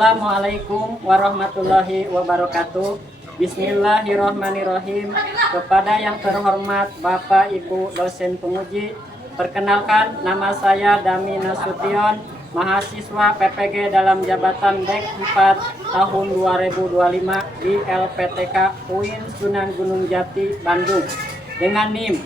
Assalamualaikum warahmatullahi wabarakatuh. Bismillahirrahmanirrahim. Kepada yang terhormat Bapak Ibu dosen penguji, perkenalkan nama saya Dami Nasution, mahasiswa PPG dalam jabatan Dek 4 tahun 2025 di LPTK UIN Sunan Gunung Jati, Bandung dengan NIM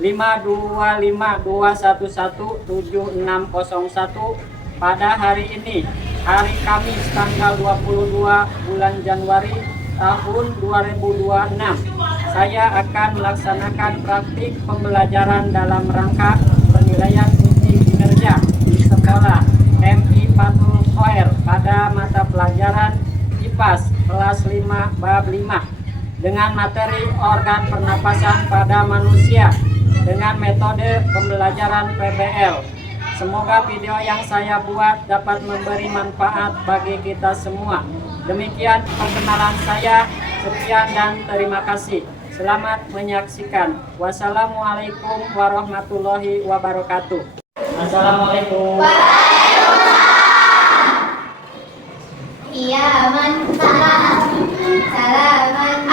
52521176601. Pada hari ini, hari Kamis tanggal 22 bulan Januari tahun 2026, saya akan melaksanakan praktik pembelajaran dalam rangka penilaian uji kinerja di sekolah MI Fathul Khoer pada mata pelajaran IPAS kelas 5 bab 5 dengan materi organ pernapasan pada manusia dengan metode pembelajaran PBL. Semoga video yang saya buat dapat memberi manfaat bagi kita semua. Demikian perkenalan saya. Sekian dan terima kasih. Selamat menyaksikan. Wassalamualaikum warahmatullahi wabarakatuh. Assalamualaikum. Iya, aman. Salam. Salaman.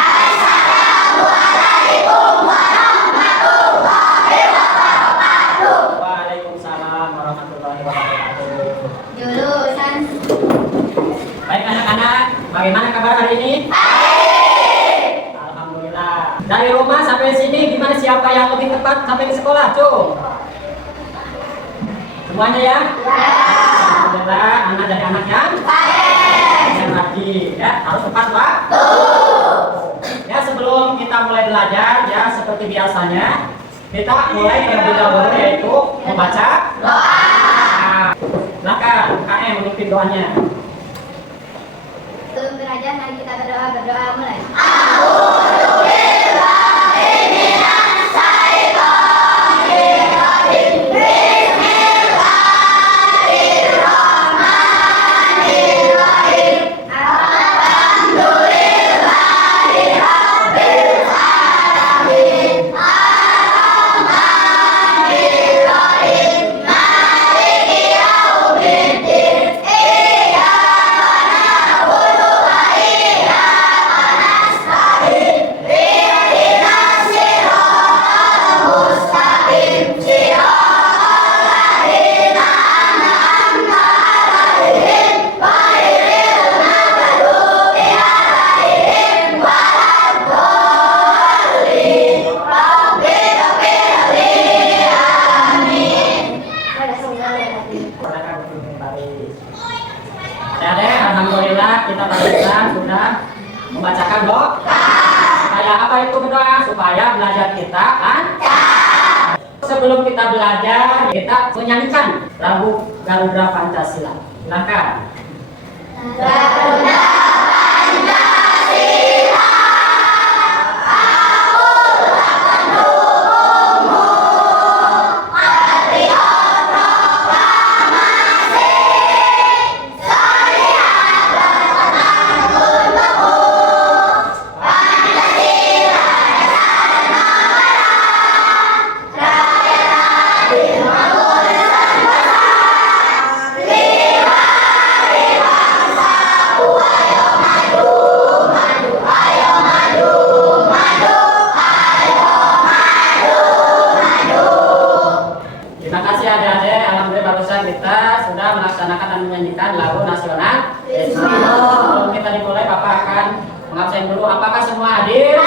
Waalaikumsalam warahmatullahi wabarakatuh. Jurusan. Baik anak-anak, bagaimana kabar hari ini? Baik. Alhamdulillah. Dari rumah sampai sini, gimana siapa yang lebih tepat sampai di sekolah, Cung? Semuanya ya? Alhamdulillah, anak dari anak yang baik. Yang rajin, ya harus tepat, Pak. Ya sebelum kita mulai belajar, ya seperti biasanya, kita mulai terlebih dahulu yaitu membaca doa. Silakan, KM memimpin doanya. Sebelum belajar, mari kita berdoa mulai. Alhamdulillah kita barusan sudah membacakan doa. Supaya apa itu berdoa? Supaya belajar kita lancar. Sebelum kita belajar, kita menyanyikan lagu Garuda Pancasila. Silakan. Garuda Pancasila. Kita sudah melaksanakan dan menyanyikan lagu nasional. Sebelum kita dimulai, Bapak akan mengabsen dulu. Apakah semua hadir?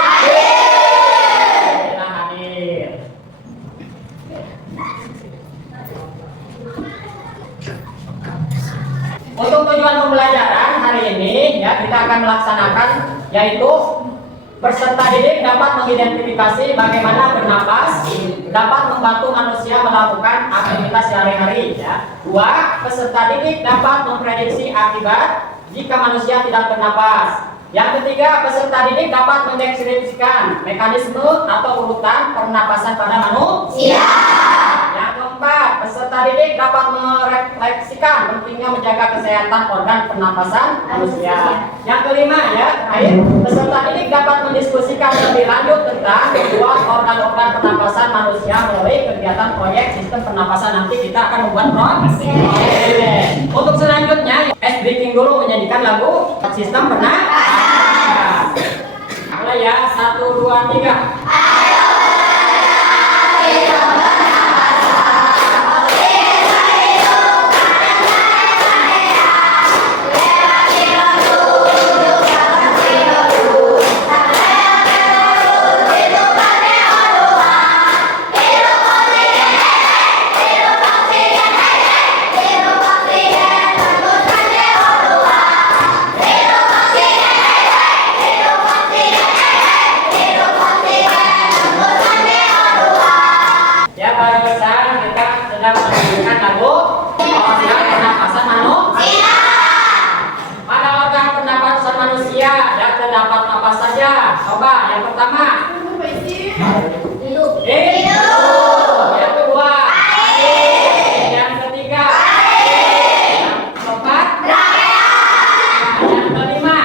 Kita hadir. Untuk tujuan pembelajaran hari ini, ya kita akan melaksanakan yaitu peserta didik dapat mengidentifikasi bagaimana bernapas dapat membantu manusia melakukan aktivitas sehari-hari. Ya. 2. Peserta didik dapat memprediksi akibat jika manusia tidak bernapas. Yang ketiga, peserta didik dapat mendeskripsikan mekanisme atau urutan pernapasan pada manusia. Yang keempat, peserta didik dapat merefleksikan pentingnya menjaga kesehatan organ pernapasan manusia. Yang kelima, ya, peserta didik dapat mendiskusikan lebih lanjut tentang membuat organ-organ pernapasan manusia melalui kegiatan proyek sistem pernapasan. Nanti kita akan membuat proyek. Untuk selanjutnya, breaking dulu menyanyikan lagu sistem pernapasan. Mulai ya, 1, 2, 3. Ya, barusan kita sedang menyanyikan lagu organ pernapasan manusia. Pada organ pernapasan manusia ya terdapat apa saja? Coba yang pertama. Hidup. Hidup. Yang kedua. Yang ketiga. Yang keempat. Yang kelima.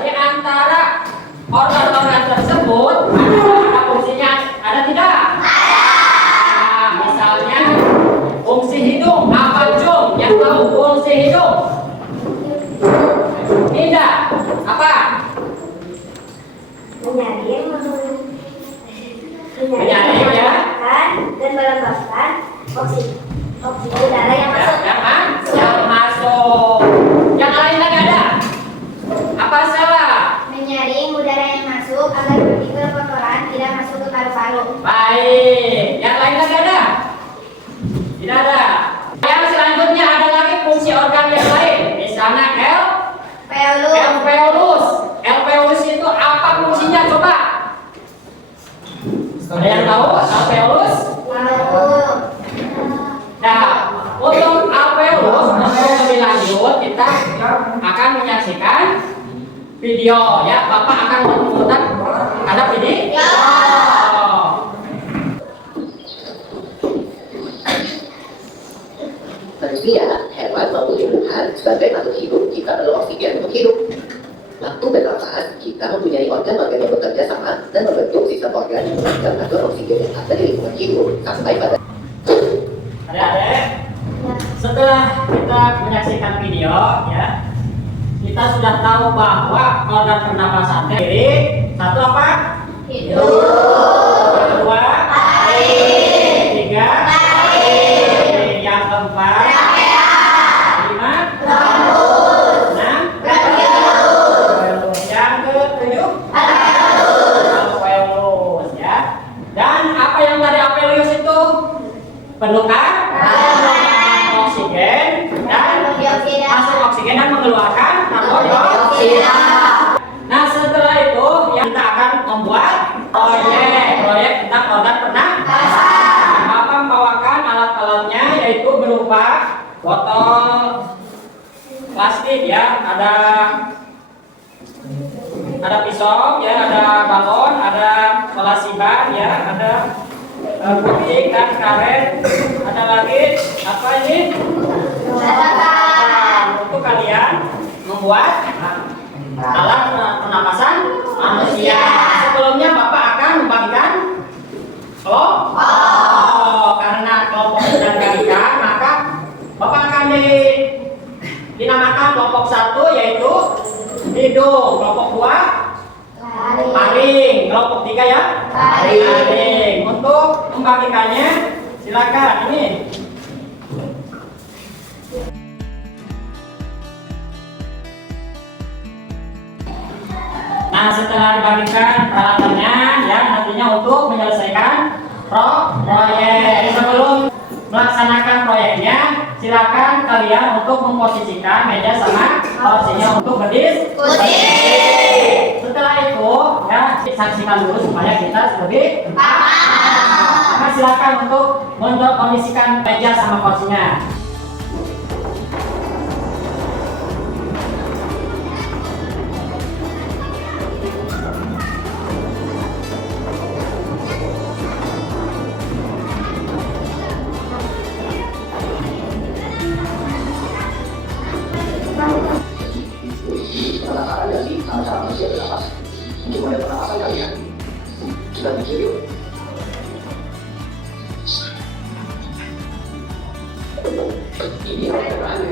Di antara organ-organ tersebut ada fungsinya, ada tidak? Misalnya fungsi hidung, apa Jung yang tahu fungsi hidung? Tidak. Apa? Menyaring, Menyaring ya. dan melembabkan oksigen udara yang masuk. Yang masuk. Yang lain lagi ada? Apa salah? Menyaring udara yang masuk agar partikel kotoran tidak masuk ke paru-paru. Baik. Yang lain lagi ada? Tidak ada. Yang selanjutnya ada lagi fungsi organ yang lain. Misalnya alveolus. Alveolus itu apa fungsinya coba? Ada yang tahu alveolus? Nah, untuk alveolus untuk lebih lanjut kita akan menyaksikan video ya. Bapak akan memutar ada video. Manusia, hewan maupun tumbuhan sebagai makhluk hidup kita perlu oksigen untuk hidup. Waktu bernafas, kita mempunyai organ-organ yang bekerja sama dan membentuk sistem organ yang mengatur oksigen yang ada di lingkungan hidup sampai pada. Adik-adik, setelah kita menyaksikan video ya, kita sudah tahu bahwa organ pernapasan dari satu apa? Hidup. Kedua, tiga, yang keempat, lima, enam, yang ketujuh, alveolus ya. Dan apa yang dari alveolus itu? Penukan oksigen dan masuk oksigen dan mengeluarkan karbon dioksida. Nah, setelah itu ya, kita akan membuat proyek tentang organ pernapasan. Bapak membawakan alat-alatnya yaitu berupa botol plastik ya, ada pisau ya, ada balon, ada pelasiban ya, ada gunting dan karet, ada lagi apa ini? Untuk kalian membuat alat pernapasan manusia. Sebelumnya Bapak akan membagikan kelompok. Karena kelompok sudah dibagikan, maka Bapak akan dinamakan kelompok 1 yaitu hidung, kelompok 2 paring, kelompok 3 ya paring. Untuk membagikannya silakan ini. Nah, setelah dibagikan peralatannya ya, nantinya untuk menyelesaikan proyek. Sebelum melaksanakan proyeknya, silakan kalian untuk memposisikan meja sama kursinya untuk berdiskusi. Setelah itu ya, saksikan dulu supaya kita lebih paham. Nah, silakan untuk mengkondisikan meja sama kursinya. Gimana perasaan kalian? Sudah mikir yuk. Ini orang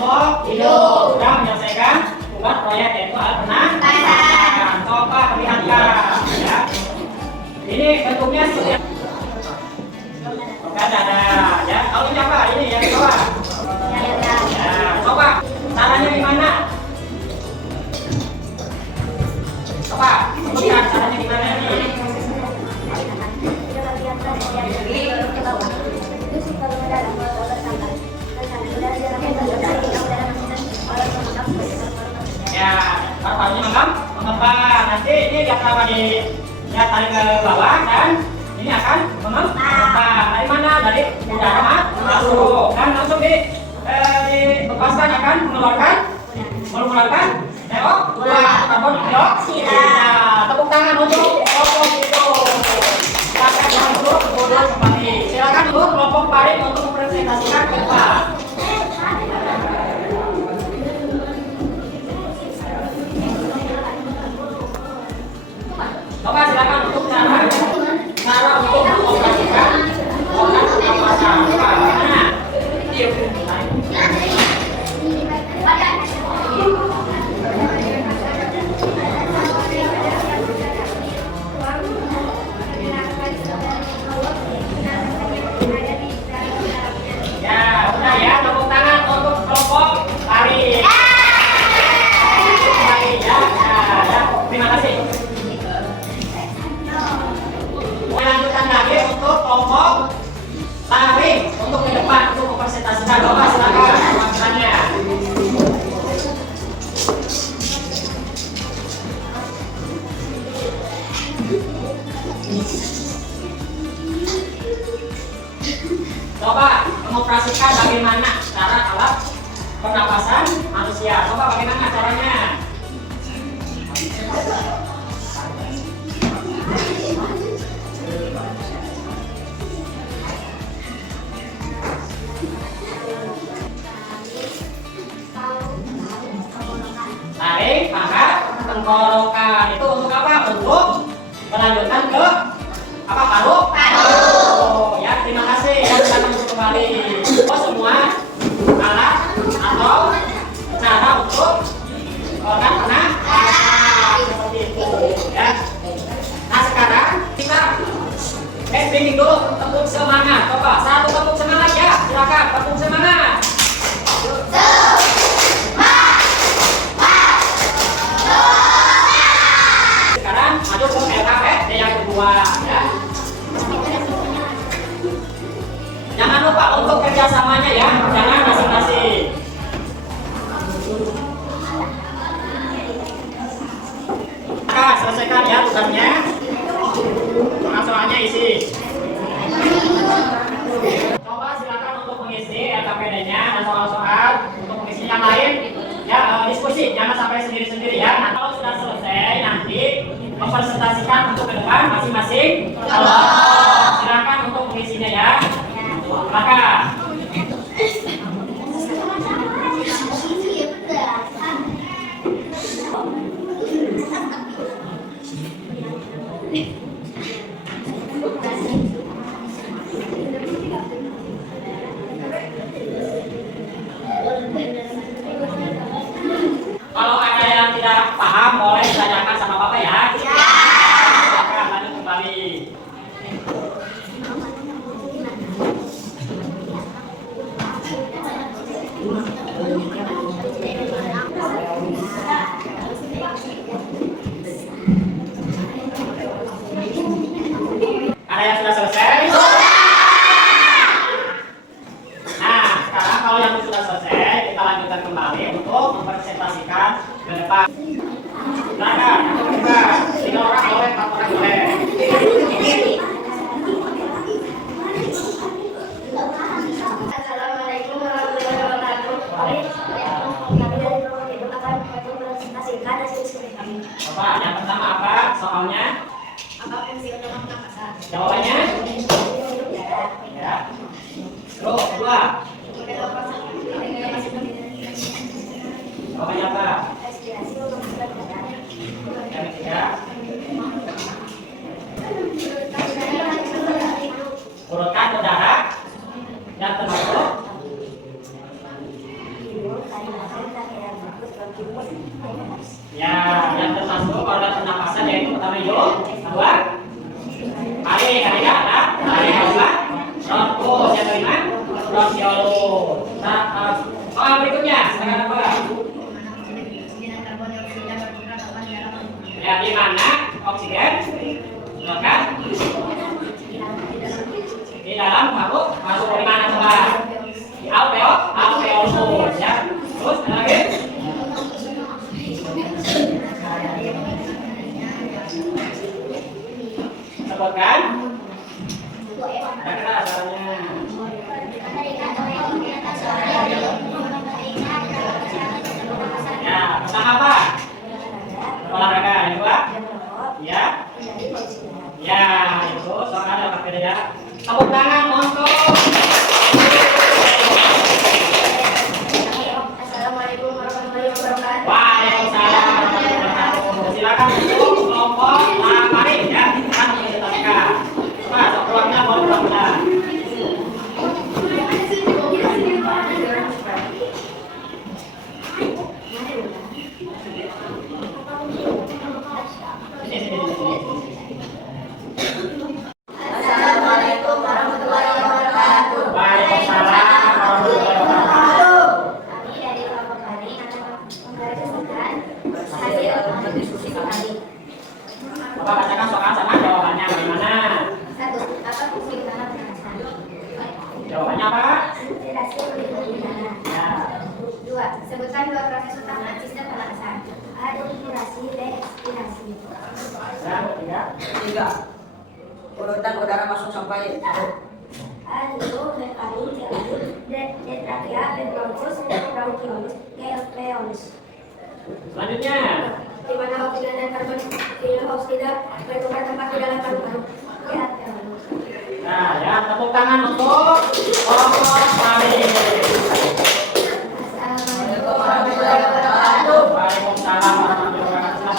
kelompok hidup sudah menyelesaikan tugas proyek yaitu alat penampasan. Coba perlihatkan ya. Ini bentuknya seperti oke, ada ya. Kalau ini apa? Ini yang coba. Ya, coba caranya gimana? Coba sebutkan caranya gimana ini? Ya, parunya mengembang. Nanti ini diapakan ya tarik ke bawah dan ini akan mengembang. Dari mana? Dari udara masuk dan langsung dibebaskan akan mengeluarkan CO2 karbon dioksida. Tepuk tangan untuk kelompok itu. Silakan duduk kembali. Silakan duduk kelompok paling untuk mempresentasikan ke depan. Coba silakan untuk cara untuk mengoperasikan otak penampasan. Bagaimana? Ya, udah ya, tepuk tangan untuk kelompok lari. Baik ya, ya, terima kasih. Lanjutkan lagi untuk kelompok lari untuk ke depan untuk mempresentasikan. Coba silakan wakilnya. Coba mengoperasikan bagaimana cara alat pernapasan manusia. Coba bagaimana caranya? Tarik, angkat, tenggorokan. Itu untuk apa? Untuk melanjutkan ke apa? Paru. Oh, ya, terima kasih. Ya, silakan untuk kembali. Oh, semua alat atau cara untuk organ pernapasan seperti itu. Ya. Nah, sekarang kita spinning dulu. Tepuk semangat. Coba satu tepuk semangat ya. Silakan tepuk semangat. Sekarang maju ke LKPD yang kedua ya. Jangan lupa untuk kerjasamanya ya, jangan masing-masing. Maka selesaikan ya tugasnya. Soalnya isi. Coba silakan untuk mengisi LKPD-nya dan soal-soal untuk mengisi yang lain. Ya, diskusi, jangan sampai sendiri-sendiri ya. Nah, kalau sudah selesai nanti mempresentasikan untuk ke depan masing-masing. Silakan untuk mengisinya ya. Maka kalau ada yang tidak paham boleh ditanyakan sama Bapak ya. Silakan lanjut kembali. Ada yang sudah selesai? Nah, sekarang kalau yang sudah selesai, kita lanjutkan kembali untuk mempresentasikan ke depan. Silakan, kita 3 orang boleh, 4 orang boleh. Assalamualaikum warahmatullahi wabarakatuh. Coba, yang pertama apa soalnya? Apa fungsi utama pernapasan? Jawabannya? Ya. Terus, kedua. Jawabannya apa? Respirasi untuk menjaga. Yang ketiga. Urutkan udara yang termasuk Ya, yang termasuk organ pernapasan yaitu pertama hidung, kedua tarik, tarik kedua bronkus, yang kelima bronkiolus. Nah, soal berikutnya, silakan apa? Ya, di mana oksigen kan? Di dalam masuk dari mana coba? Di alveolus ya. Terus ada lagi? Sebutkan. Ada kata asalnya. Ya, tentang apa? Olahraga, yang kedua? Ya. Ya, itu soal apa beda? Tepuk tangan untuk. Assalamualaikum warahmatullahi wabarakatuh. Waalaikumsalam warahmatullahi wabarakatuh. Silakan untuk kelompok mari ya. Kan kita coba keluarnya mau keluar. Assalamualaikum warahmatullahi wabarakatuh. Waalaikumsalam warahmatullahi wabarakatuh. Kami dari kelompok kami akan mempresentasikan hasil diskusi kami. Bapak bacakan soal sama jawabannya bagaimana? 1. Apa fungsi utama pernapasan? Jawabannya apa? Ventilasi melindungi udara. Ya. 2. Sebutkan dua proses utama sistem pernapasan. A. Inspirasi, B. Ekspirasi. Yang ketiga. 3. Urutan udara masuk sampai A. Hidung, B. Paru, C. Laut, D. Trakea, B. Bronkus, C. Bronkiolus, D. Alveolus. Selanjutnya. Di mana oksigen dan karbon dioksida bertukar tempat di dalam paru-paru. D. Alveolus. Nah, ya tepuk tangan untuk kelompok kami. Assalamualaikum warahmatullahi wabarakatuh. Waalaikumsalam warahmatullahi wabarakatuh.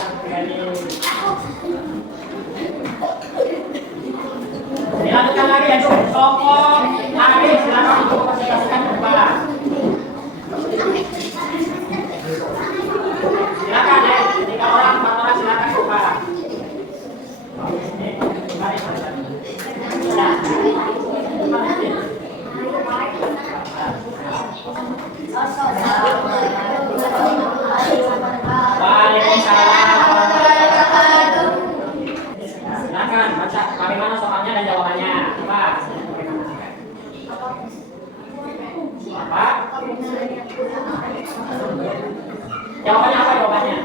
Dilanjutkan lagi ya, kelompok kami silakan untuk mempresentasikan kembali. Silakan ya, 3 orang, 4 orang silakan kembali. Waalaikumsalam. Silakan baca bagaimana soalnya dan jawabannya. Coba. Apa? Jawabannya apa jawabannya?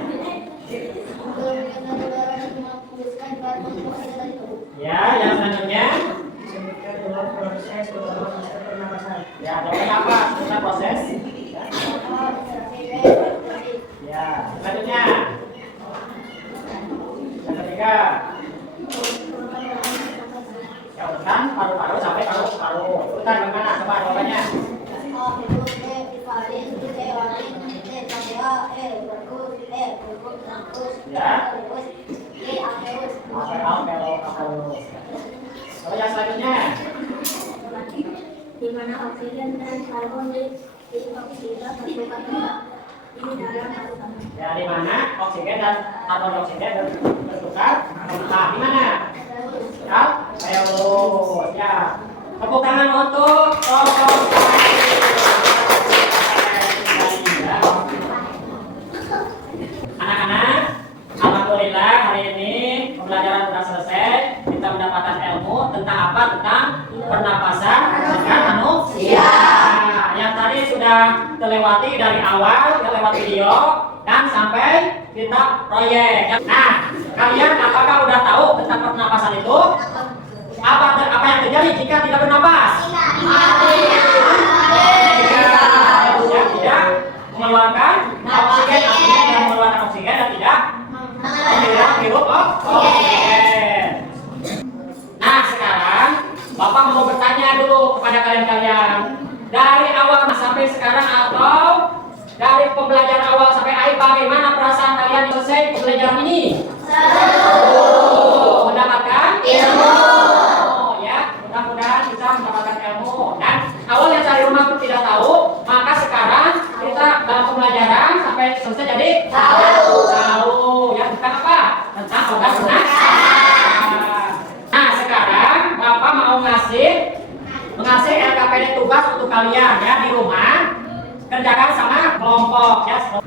Ya, yang selanjutnya. Ya, jawabannya apa? Sebutkan proses. Ya, selanjutnya. Yang ketiga. Ya, urutan paru-paru sampai paru-paru. Urutan bagaimana? Coba jawabannya. Ya. Alveolus. Coba yang selanjutnya. Di mana oksigen dan karbon dioksida bertukar tempat di dalam paru-paru. Ya, di mana oksigen dan karbon dioksida bertukar tempat. Di mana? Alveolus. Ya. Tepuk tangan untuk kelompok anak-anak. Alhamdulillah hari ini pembelajaran sudah selesai. Kita mendapatkan ilmu tentang apa? Tentang pernapasan dengan manusia. Nah, yang tadi sudah terlewati dari awal, lewat video dan sampai kita proyek. Nah, kalian apakah udah tahu tentang pernapasan itu? Apa yang terjadi jika tidak bernapas? Ya, tidak mengeluarkan oksigen dan mengeluarkan oksigen dan tidak menghirup oksigen. Nah, sekarang Bapak mau bertanya dulu kepada kalian-kalian, dari awal sampai sekarang atau dari pembelajaran awal sampai akhir, bagaimana perasaan kalian selesai pembelajaran ini? Mendapatkan ilmu. Ya, mudah-mudahan kita mendapatkan ilmu. Dan awal yang dari rumah pun tidak tahu, maka sekarang kita dalam pembelajaran sampai selesai jadi tahu ya tentang apa? Tentang organ penasaran. Nah, sekarang Bapak mau ngasih LKPD tugas untuk kalian ya di rumah. Kerjakan sama kelompok ya.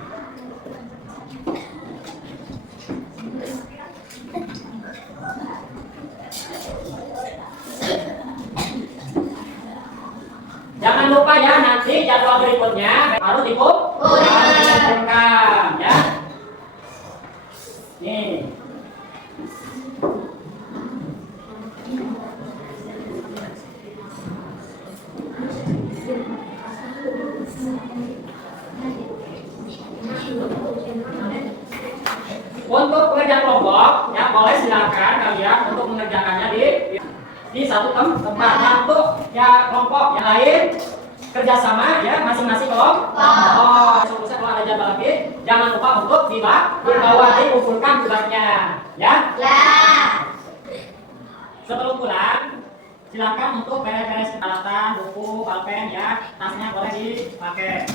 Jangan lupa ya, nanti jadwal berikutnya harus dikumpulkan ya. Nih. Untuk pekerjaan kelompok, ya boleh silakan kalian untuk mengerjakannya di satu tempat. Nah, untuk ya kelompok yang lain kerjasama ya masing-masing kelompok. Selesai kalau ada jadwal lagi, jangan lupa untuk dibawa dikumpulkan tugasnya, ya. Sebelum pulang, silakan untuk beres-beres peralatan, buku, pulpen ya, tasnya boleh dipakai.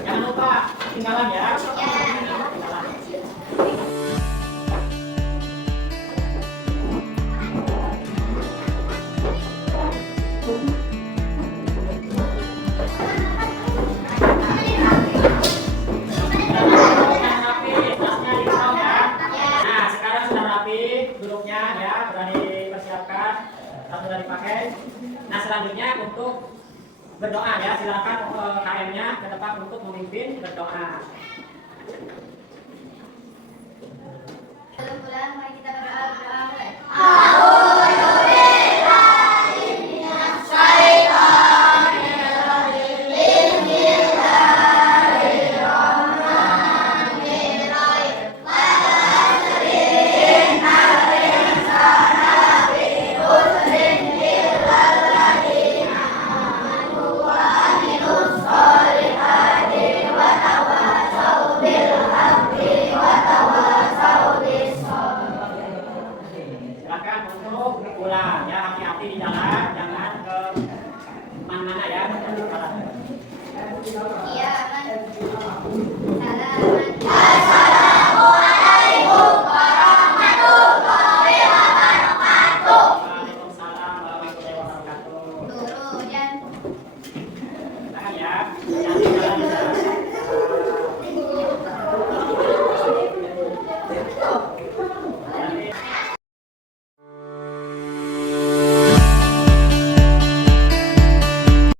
Jangan lupa tinggalan ya. Tinggalan. Duduknya ya sudah dipersiapkan, sudah dipakai. Nah, selanjutnya untuk berdoa ya, silakan KM-nya ke depan untuk memimpin berdoa.